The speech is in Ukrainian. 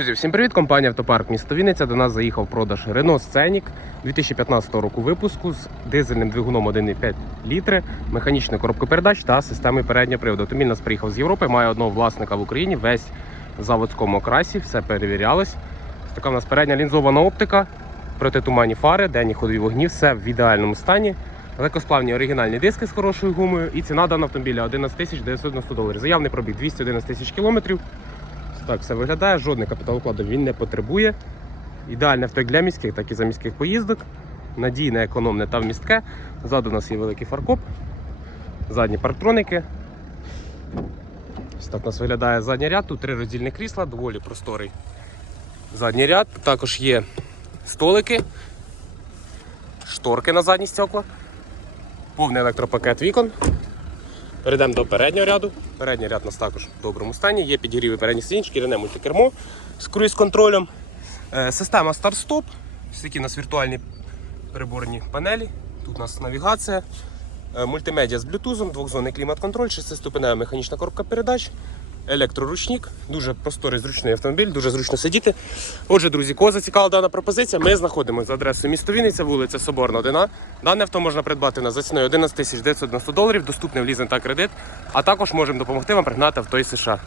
Друзі, всім привіт! Компанія Автопарк місто Вінниця. До нас заїхав продаж Renault Scenic 2015 року випуску з дизельним двигуном 1,5 літри, механічною коробкою передач та системою переднього приводу. Автомобіль нас приїхав з Європи, має одного власника в Україні, весь в заводському окрасі, все перевірялось. Ось Така у нас передня лінзована оптика, протитуманні фари, денні ходові вогні, все в ідеальному стані. Легкосплавні оригінальні диски з хорошою гумою і ціна даного автомобіля 11 тисяч 990 доларів. Заявний пробіг 211 тисяч кілометрів. Так все виглядає, жодних капіталовкладів він не потребує. Ідеальне авто як для міських, так і за міських поїздок. Надійне, економне та вмістке. Ззаду у нас є великий фаркоп, задні парктроники. Ось так у нас виглядає задній ряд. Тут три роздільні крісла, доволі просторий задній ряд. Також є столики, шторки на задні стекла, повний електропакет вікон. Перейдемо до переднього ряду. Передній ряд у нас також в доброму стані. Є підігріви передніх сидінь, шкіряне мультикермо з круїз-контролем. Е, Система старт-стоп. Такі у нас віртуальні переборні панелі. Тут у нас навігація. Е, Мультимедіа з блютузом, двохзонний клімат-контроль, шестиступенева механічна коробка передач, електроручник. Дуже просторий зручний автомобіль, дуже зручно сидіти. Отже, друзі, кого зацікавила дана пропозиція, ми знаходимося за адресою місто Вінниця, вулиця Соборна, 1А. Дане авто можна придбати на за ціною 11 990 доларів, доступний в лізинг та кредит, а також можемо допомогти вам пригнати авто із США.